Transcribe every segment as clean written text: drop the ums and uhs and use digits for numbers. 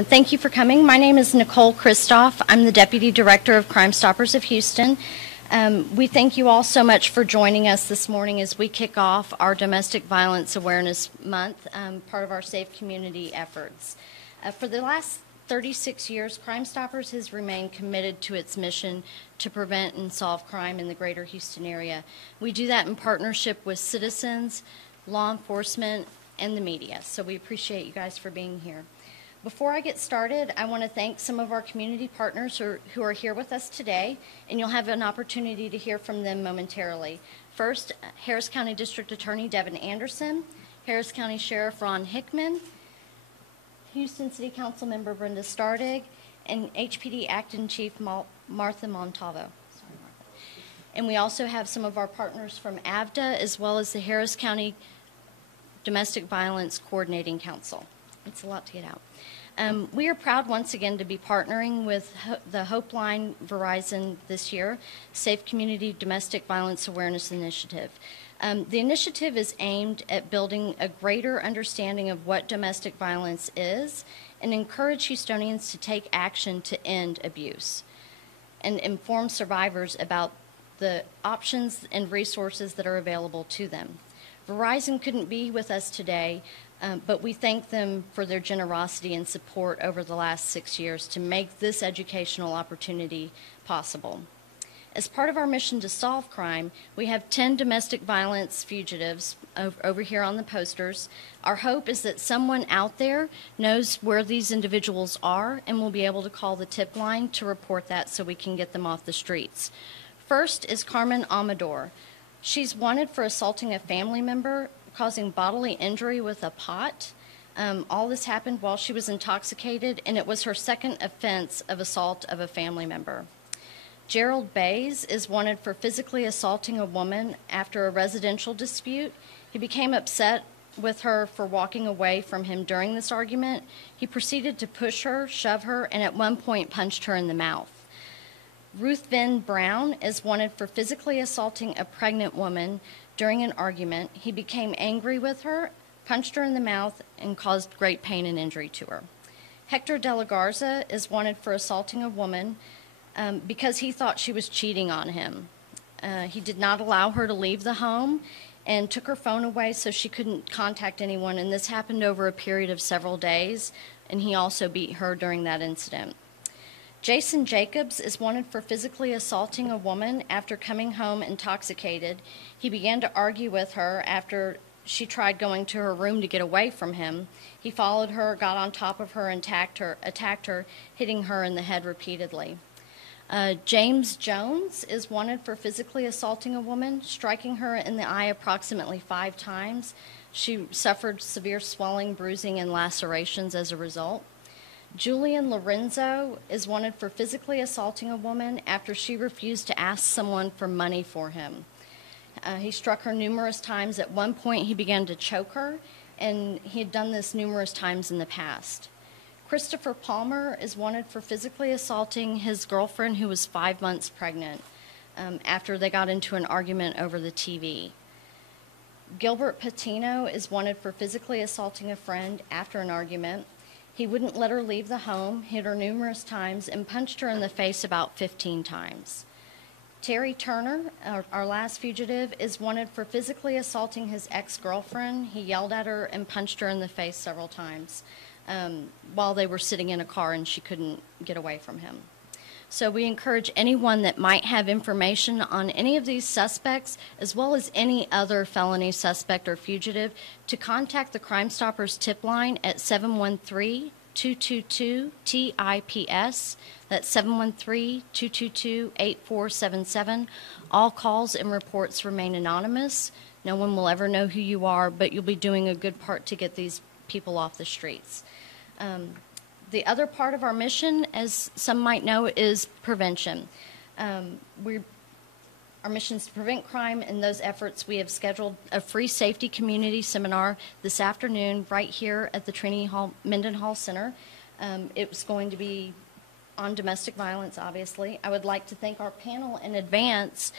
Thank you for coming. My name is Nicole Kristoff. I'm the Deputy Director of Crime Stoppers of Houston. We thank you all so much for joining us this morning as we kick off our Domestic Violence Awareness Month, part of our Safe Community efforts. For the last 36 years, Crime Stoppers has remained committed to its mission to prevent and solve crime in the greater Houston area. We do that in partnership with citizens, law enforcement, and the media. So we appreciate you guys for being here. Before I get started, I want to thank some of our community partners who are here with us today, and you'll have an opportunity to hear from them momentarily. First, Harris County District Attorney Devin Anderson, Harris County Sheriff Ron Hickman, Houston City Council Member Brenda Stardig, and HPD Acting Chief Martha Montalvo. And we also have some of our partners from AVDA as well as the Harris County Domestic Violence Coordinating Council. It's a lot to get out. We are proud once again to be partnering with the HopeLine Verizon this year, Safe Community Domestic Violence Awareness Initiative. The initiative is aimed at building a greater understanding of what domestic violence is and encourage Houstonians to take action to end abuse and inform survivors about the options and resources that are available to them. Verizon couldn't be with us today, but we thank them for their generosity and support over the last 6 years to make this educational opportunity possible. As part of our mission to solve crime, we have 10 domestic violence fugitives over here on the posters. Our hope is that someone out there knows where these individuals are and will be able to call the tip line to report that so we can get them off the streets. First is Carmen Amador. She's wanted for assaulting a family member, causing bodily injury with a pot. All this happened while she was intoxicated, and it was her second offense of assault of a family member. Gerald Bays is wanted for physically assaulting a woman after a residential dispute. He became upset with her for walking away from him during this argument. He proceeded to push her, shove her, and at one point punched her in the mouth. Ruth Vin Brown is wanted for physically assaulting a pregnant woman during an argument. He became angry with her, punched her in the mouth, and caused great pain and injury to her. Hector De La Garza is wanted for assaulting a woman because he thought she was cheating on him. He did not allow her to leave the home and took her phone away so she couldn't contact anyone, and this happened over a period of several days, and he also beat her during that incident. Jason Jacobs is wanted for physically assaulting a woman after coming home intoxicated. He began to argue with her after she tried going to her room to get away from him. He followed her, got on top of her, and attacked her, hitting her in the head repeatedly. James Jones is wanted for physically assaulting a woman, striking her in the eye approximately 5 times. She suffered severe swelling, bruising, and lacerations as a result. Julian Lorenzo is wanted for physically assaulting a woman after she refused to ask someone for money for him. He struck her numerous times. At one point, he began to choke her, and he had done this numerous times in the past. Christopher Palmer is wanted for physically assaulting his girlfriend who was 5 months pregnant after they got into an argument over the TV. Gilbert Patino is wanted for physically assaulting a friend after an argument. He wouldn't let her leave the home, hit her numerous times, and punched her in the face about 15 times. Terry Turner, our last fugitive, is wanted for physically assaulting his ex-girlfriend. He yelled at her and punched her in the face several times while they were sitting in a car and she couldn't get away from him. So we encourage anyone that might have information on any of these suspects, as well as any other felony suspect or fugitive, to contact the Crime Stoppers tip line at 713-222-TIPS. That's 713-222-8477. All calls and reports remain anonymous. No one will ever know who you are, but you'll be doing a good part to get these people off the streets. The other part of our mission, as some might know, is prevention. Our mission is to prevent crime. In those efforts, we have scheduled a free safety community seminar this afternoon right here at the Trinity Hall, Mendenhall Center. It was going to be on domestic violence, obviously. I would like to thank our panel in advance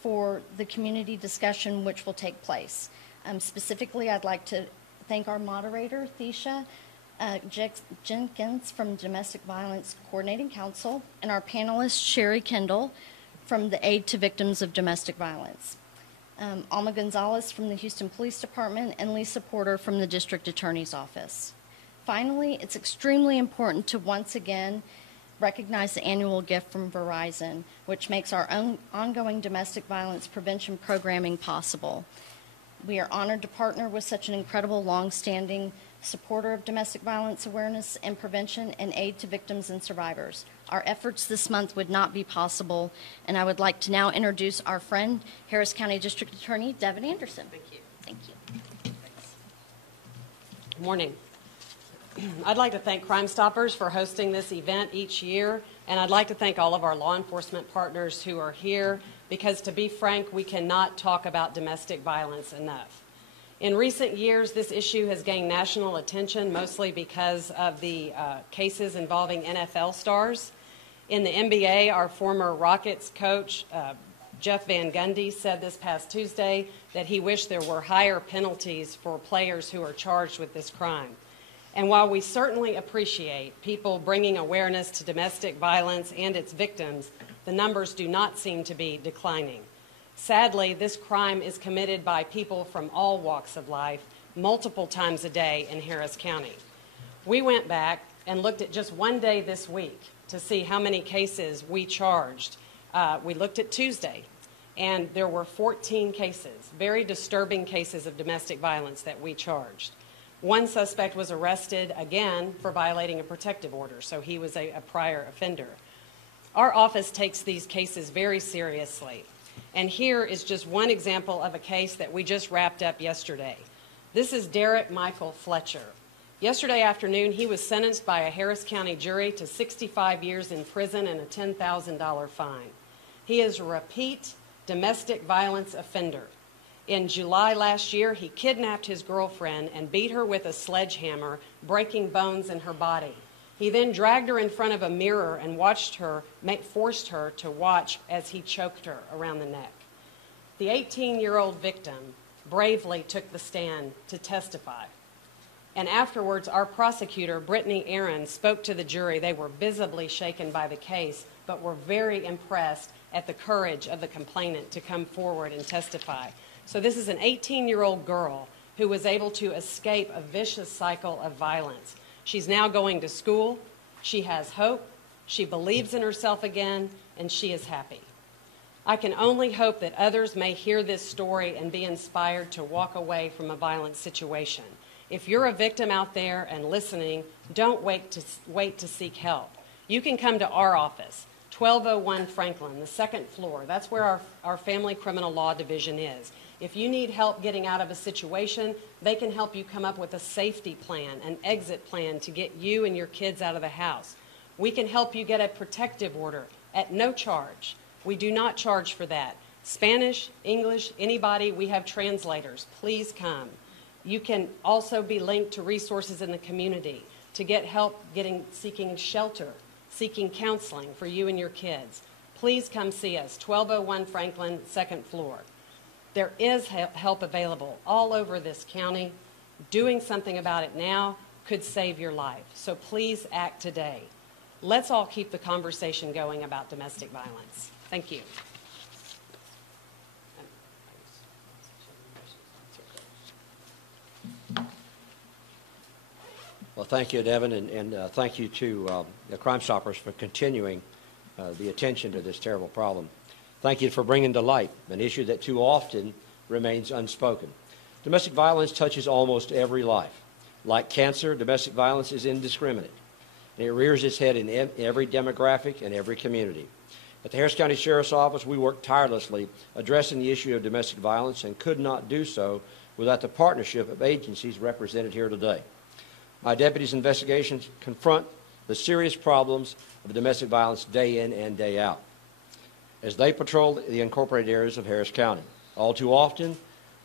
for the community discussion which will take place. Specifically, I'd like to thank our moderator, Thesha, Jenkins from Domestic Violence Coordinating Council, and our panelist, Sherry Kendall, from the Aid to Victims of Domestic Violence. Alma Gonzalez from the Houston Police Department, and Lisa Porter from the District Attorney's Office. Finally, it's extremely important to once again recognize the annual gift from Verizon, which makes our own ongoing domestic violence prevention programming possible. We are honored to partner with such an incredible, long-standing supporter of domestic violence awareness and prevention and aid to victims and survivors. Our efforts this month would not be possible, and I would like to now introduce our friend, Harris County District Attorney Devin Anderson. Thank you. Thank you. Thanks. Good morning. I'd like to thank Crime Stoppers for hosting this event each year, and I'd like to thank all of our law enforcement partners who are here, because to be frank, we cannot talk about domestic violence enough. In recent years, this issue has gained national attention, mostly because of the cases involving NFL stars. In the NBA, our former Rockets coach, Jeff Van Gundy, said this past Tuesday that he wished there were higher penalties for players who are charged with this crime. And while we certainly appreciate people bringing awareness to domestic violence and its victims, the numbers do not seem to be declining. Sadly, this crime is committed by people from all walks of life multiple times a day in Harris County. We went back and looked at just one day this week to see how many cases we charged. We looked at Tuesday, and there were 14 cases, very disturbing cases of domestic violence that we charged. One suspect was arrested again for violating a protective order, so he was a prior offender. Our office takes these cases very seriously. And here is just one example of a case that we just wrapped up yesterday. This is Derek Michael Fletcher. Yesterday afternoon, he was sentenced by a Harris County jury to 65 years in prison and a $10,000 fine. He is a repeat domestic violence offender. In July last year, he kidnapped his girlfriend and beat her with a sledgehammer, breaking bones in her body. He then dragged her in front of a mirror and forced her to watch as he choked her around the neck. The 18-year-old victim bravely took the stand to testify. And afterwards, our prosecutor, Brittany Aaron, spoke to the jury. They were visibly shaken by the case, but were very impressed at the courage of the complainant to come forward and testify. So this is an 18-year-old girl who was able to escape a vicious cycle of violence. She's now going to school, she has hope, she believes in herself again, and she is happy. I can only hope that others may hear this story and be inspired to walk away from a violent situation. If you're a victim out there and listening, don't wait to seek help. You can come to our office, 1201 Franklin, the second floor. That's where our Family Criminal Law Division is. If you need help getting out of a situation, they can help you come up with a safety plan, an exit plan to get you and your kids out of the house. We can help you get a protective order at no charge. We do not charge for that. Spanish, English, anybody, we have translators. Please come. You can also be linked to resources in the community to get help seeking shelter, seeking counseling for you and your kids. Please come see us, 1201 Franklin, second floor. There is help available all over this county. Doing something about it now could save your life. So please act today. Let's all keep the conversation going about domestic violence. Thank you. Well, thank you, Devin, and thank you to the Crime Stoppers for continuing the attention to this terrible problem. Thank you for bringing to light an issue that too often remains unspoken. Domestic violence touches almost every life. Like cancer, domestic violence is indiscriminate. And it rears its head in every demographic and every community. At the Harris County Sheriff's Office, we work tirelessly addressing the issue of domestic violence and could not do so without the partnership of agencies represented here today. My deputies' investigations confront the serious problems of domestic violence day in and day out as they patrol the incorporated areas of Harris County. All too often,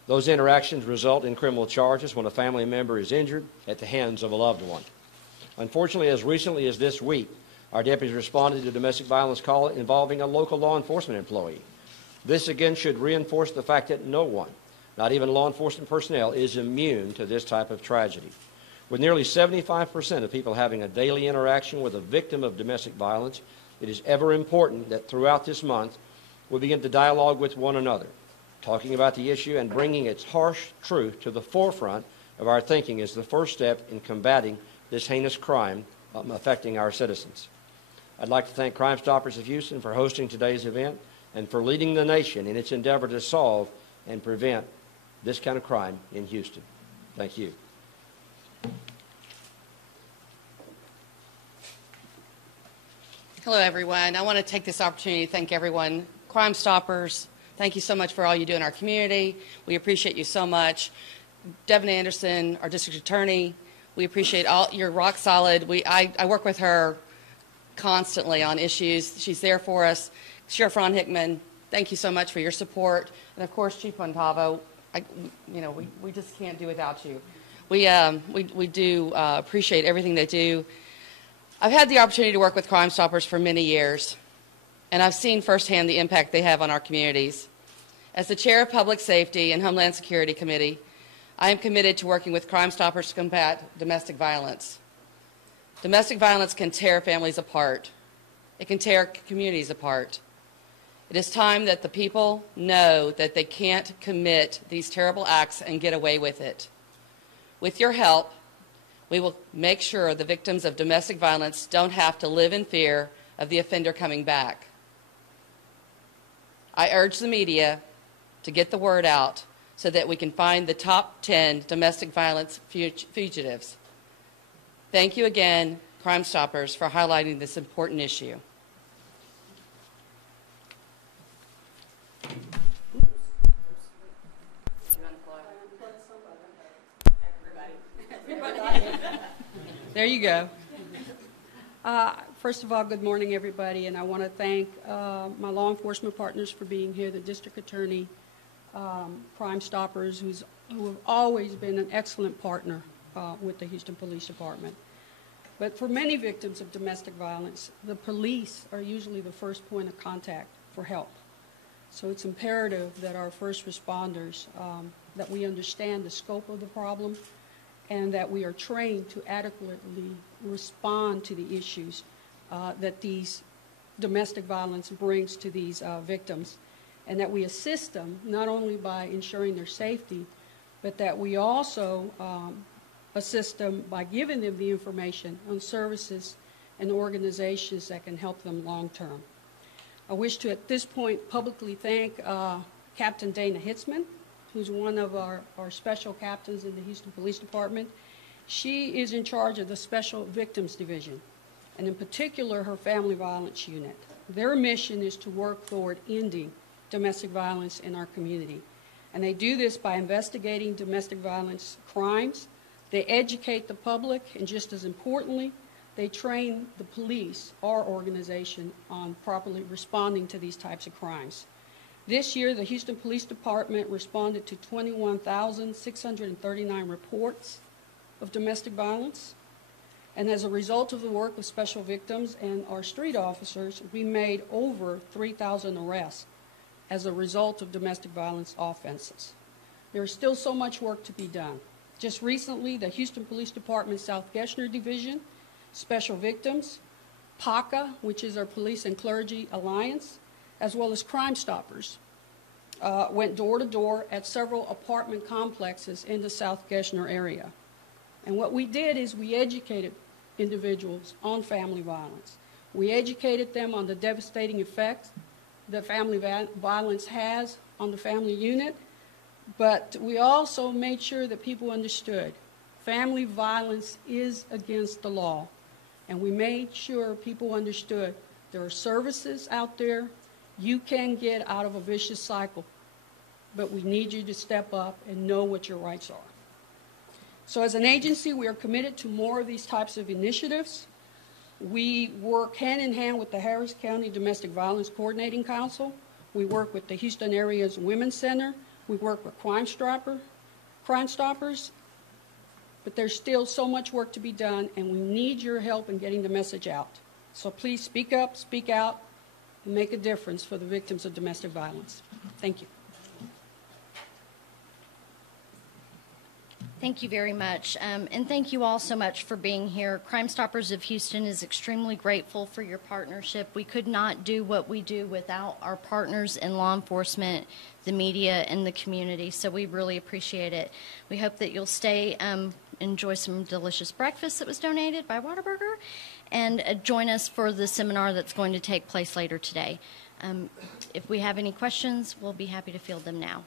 those interactions result in criminal charges when a family member is injured at the hands of a loved one. Unfortunately, as recently as this week, our deputies responded to a domestic violence call involving a local law enforcement employee. This again should reinforce the fact that no one, not even law enforcement personnel, is immune to this type of tragedy. With nearly 75% of people having a daily interaction with a victim of domestic violence, it is ever important that throughout this month we begin to dialogue with one another, talking about the issue and bringing its harsh truth to the forefront of our thinking is the first step in combating this heinous crime affecting our citizens. I'd like to thank Crime Stoppers of Houston for hosting today's event and for leading the nation in its endeavor to solve and prevent this kind of crime in Houston. Thank you. Hello, everyone. I want to take this opportunity to thank everyone. Crime Stoppers, thank you so much for all you do in our community. We appreciate you so much. Devin Anderson, our district attorney, we appreciate all. You're rock solid. I work with her constantly on issues. She's there for us. Sheriff Ron Hickman, thank you so much for your support. And of course, Chief Montalvo, we just can't do without you. We do appreciate everything they do. I've had the opportunity to work with Crime Stoppers for many years, and I've seen firsthand the impact they have on our communities. As the chair of Public Safety and Homeland Security Committee, I am committed to working with Crime Stoppers to combat domestic violence. Domestic violence can tear families apart. It can tear communities apart. It is time that the people know that they can't commit these terrible acts and get away with it. With your help, we will make sure the victims of domestic violence don't have to live in fear of the offender coming back. I urge the media to get the word out so that we can find the top 10 domestic violence fugitives. Thank you again, Crime Stoppers, for highlighting this important issue. There you go. First of all, good morning, everybody, and I want to thank my law enforcement partners for being here, the district attorney, Crime Stoppers, who have always been an excellent partner with the Houston Police Department. But for many victims of domestic violence, the police are usually the first point of contact for help. So it's imperative that our first responders, that we understand the scope of the problem and that we are trained to adequately respond to the issues that these domestic violence brings to these victims, and that we assist them not only by ensuring their safety, but that we also assist them by giving them the information on services and organizations that can help them long term. I wish to at this point publicly thank Captain Dana Hitzman, who's one of our special captains in the Houston Police Department. She is in charge of the Special Victims Division, and in particular her Family Violence Unit. Their mission is to work toward ending domestic violence in our community. And they do this by investigating domestic violence crimes. They educate the public, and just as importantly, they train the police, our organization, on properly responding to these types of crimes. This year, the Houston Police Department responded to 21,639 reports of domestic violence. And as a result of the work of special victims and our street officers, we made over 3,000 arrests as a result of domestic violence offenses. There is still so much work to be done. Just recently, the Houston Police Department South Geshner Division, Special Victims, PACA, which is our Police and Clergy Alliance, as well as Crime Stoppers, went door to door at several apartment complexes in the South Geshner area. And what we did is we educated individuals on family violence. We educated them on the devastating effects that family violence has on the family unit, but we also made sure that people understood family violence is against the law. And we made sure people understood there are services out there. You can get out of a vicious cycle, but we need you to step up and know what your rights are. So as an agency, we are committed to more of these types of initiatives. We work hand in hand with the Harris County Domestic Violence Coordinating Council. We work with the Houston Area's Women's Center. We work with Crime Stoppers. But there's still so much work to be done, and we need your help in getting the message out. So please speak up, speak out, and make a difference for the victims of domestic violence. Thank you. Thank you very much. And thank you all so much for being here. Crime Stoppers of Houston is extremely grateful for your partnership. We could not do what we do without our partners in law enforcement, the media, and the community, so we really appreciate it. We hope that you'll stay, enjoy some delicious breakfast that was donated by Whataburger, and join us for the seminar that's going to take place later today. If we have any questions, we'll be happy to field them now.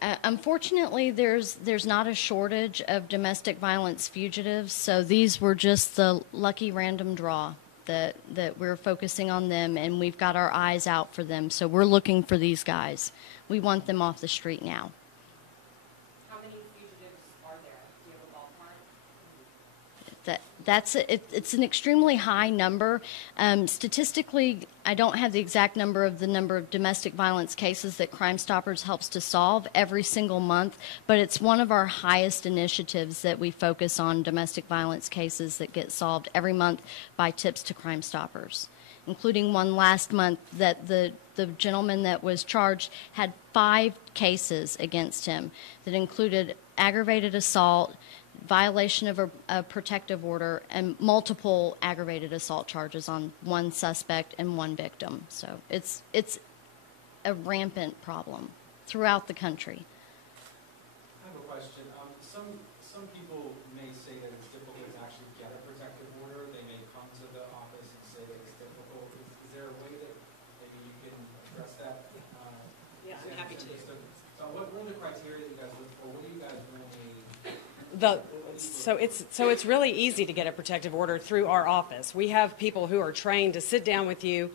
Unfortunately, there's not a shortage of domestic violence fugitives, so these were just the lucky random draw that we're focusing on them, and we've got our eyes out for them. So we're looking for these guys. We want them off the street now. How many fugitives are there? Do you have a ballpark? It's an extremely high number. Statistically, I don't have the exact number of the number of domestic violence cases that Crime Stoppers helps to solve every single month, but it's one of our highest initiatives that we focus on domestic violence cases that get solved every month by tips to Crime Stoppers, including one last month that the gentleman that was charged had 5 cases against him that included aggravated assault, violation of a protective order, and multiple aggravated assault charges on one suspect and one victim. So it's a rampant problem throughout the country. I have a question. Some people may say that it's difficult to actually get a protective order. They may come to the office and say that it's difficult. Is there a way that maybe you can address that? Yeah, I'm happy to. So what are the criteria that you guys look for? What do you guys really So it's really easy to get a protective order through our office. We have people who are trained to sit down with you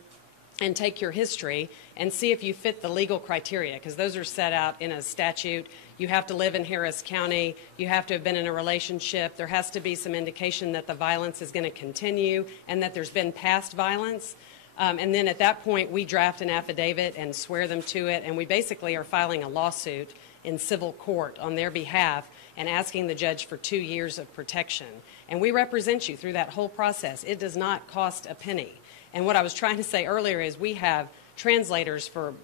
and take your history and see if you fit the legal criteria, because those are set out in a statute. You have to live in Harris County. You have to have been in a relationship. There has to be some indication that the violence is going to continue and that there's been past violence. And then at that point, we draft an affidavit and swear them to it, and we basically are filing a lawsuit in civil court on their behalf and asking the judge for 2 years of protection. And we represent you through that whole process. It does not cost a penny. And what I was trying to say earlier is we have translators for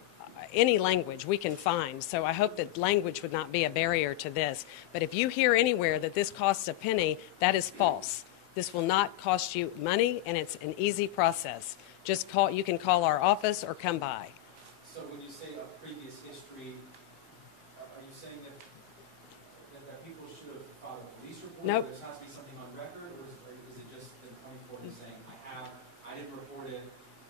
any language we can find. So I hope that language would not be a barrier to this. But if you hear anywhere that this costs a penny, that is false. This will not cost you money, and it's an easy process. Just call. You can call our office or come by. So when you say a previous history, are you saying that people should have filed a police report? Nope. There has to be something on record, or is it just the point forward and saying, I didn't report it,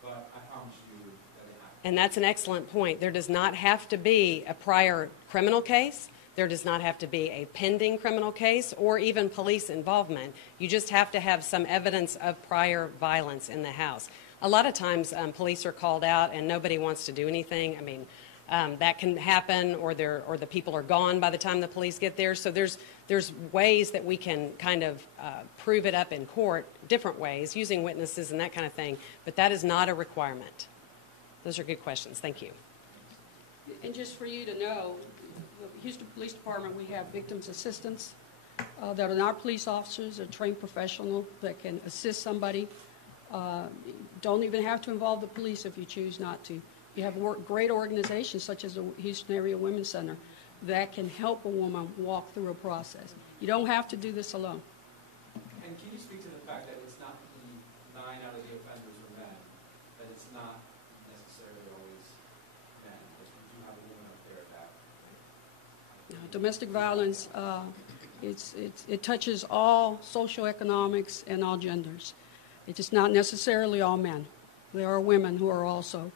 but I promise you that it happened? And that's an excellent point. There does not have to be a prior criminal case. There does not have to be a pending criminal case or even police involvement. You just have to have some evidence of prior violence in the house. A lot of times police are called out and nobody wants to do anything. I mean, that can happen, or the people are gone by the time the police get there. So there's ways that we can kind of prove it up in court, different ways, using witnesses and that kind of thing. But that is not a requirement. Those are good questions. Thank you. And just for you to know, the Houston Police Department, we have victims assistants that are not police officers, they're trained professional that can assist somebody. Don't even have to involve the police if you choose not to. You have great organizations such as the Houston Area Women's Center that can help a woman walk through a process. You don't have to do this alone. And can you speak to the fact that it's not the 9 out of the offenders are men, that it's not necessarily always men, because we do have a woman up there that. Domestic violence, it touches all socioeconomics and all genders. It is not necessarily all men. There are women who are also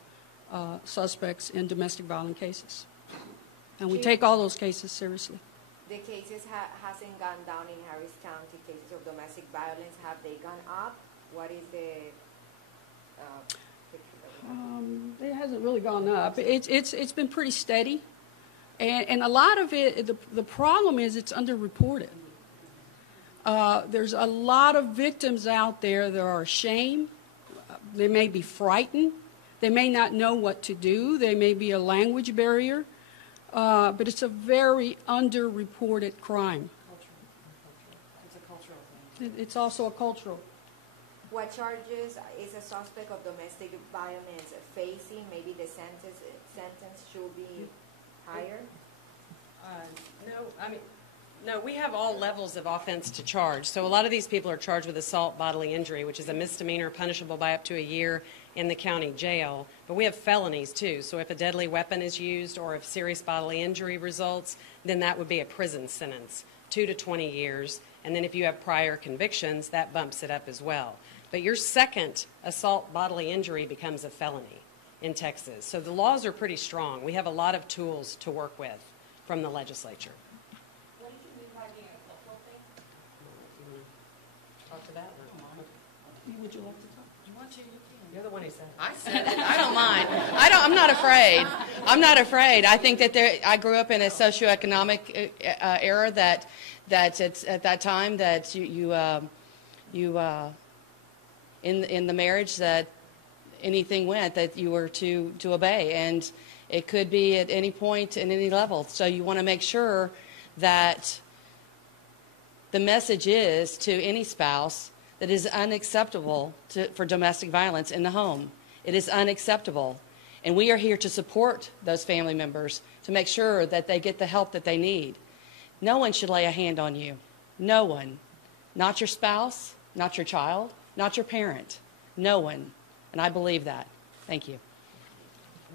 suspects in domestic violence cases. And we take all those cases seriously. The cases hasn't gone down in Harris County, cases of domestic violence. Have they gone up? What is the... It hasn't really gone up. It's been pretty steady. And a lot of it, the problem is it's underreported. There's a lot of victims out there that are ashamed. They may be frightened. They may not know what to do. There may be a language barrier. But it's a very underreported crime. It's a cultural thing. It's also a cultural. What charges is a suspect of domestic violence facing? Maybe the sentence should be higher? No, we have all levels of offense to charge. So a lot of these people are charged with assault bodily injury, which is a misdemeanor punishable by up to a year in the county jail. But we have felonies too. So if a deadly weapon is used or if serious bodily injury results, then that would be a prison sentence, 2 to 20 years. And then if you have prior convictions, that bumps it up as well. But your second assault bodily injury becomes a felony in Texas. So the laws are pretty strong. We have a lot of tools to work with from the legislature. What did you mean by being a local thing? Talk to that. Would you like to talk? You want to? You can. You're the one who said it. I said it. I don't mind. I'm not afraid. I'm not afraid. I think that I grew up in a socioeconomic era that it's at that time that you in the marriage that anything went that you were to obey, and it could be at any point and any level. So you want to make sure that the message is to any spouse that it is unacceptable for domestic violence in the home. It is unacceptable. And we are here to support those family members to make sure that they get the help that they need. No one should lay a hand on you. No one. Not your spouse, not your child, not your parent. No one. And I believe that. Thank you.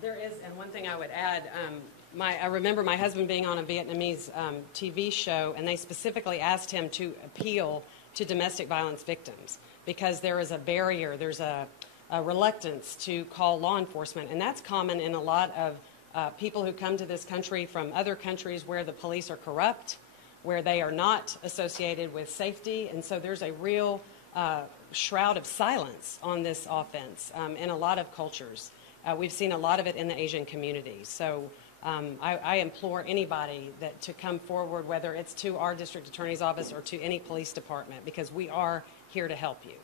There is, and one thing I would add, I remember my husband being on a Vietnamese TV show, and they specifically asked him to appeal to domestic violence victims because there is a barrier, there's a reluctance to call law enforcement, and that's common in a lot of people who come to this country from other countries where the police are corrupt, where they are not associated with safety, and so there's a real shroud of silence on this offense in a lot of cultures. We've seen a lot of it in the Asian community. So I implore anybody to come forward, whether it's to our district attorney's office or to any police department, because we are here to help you.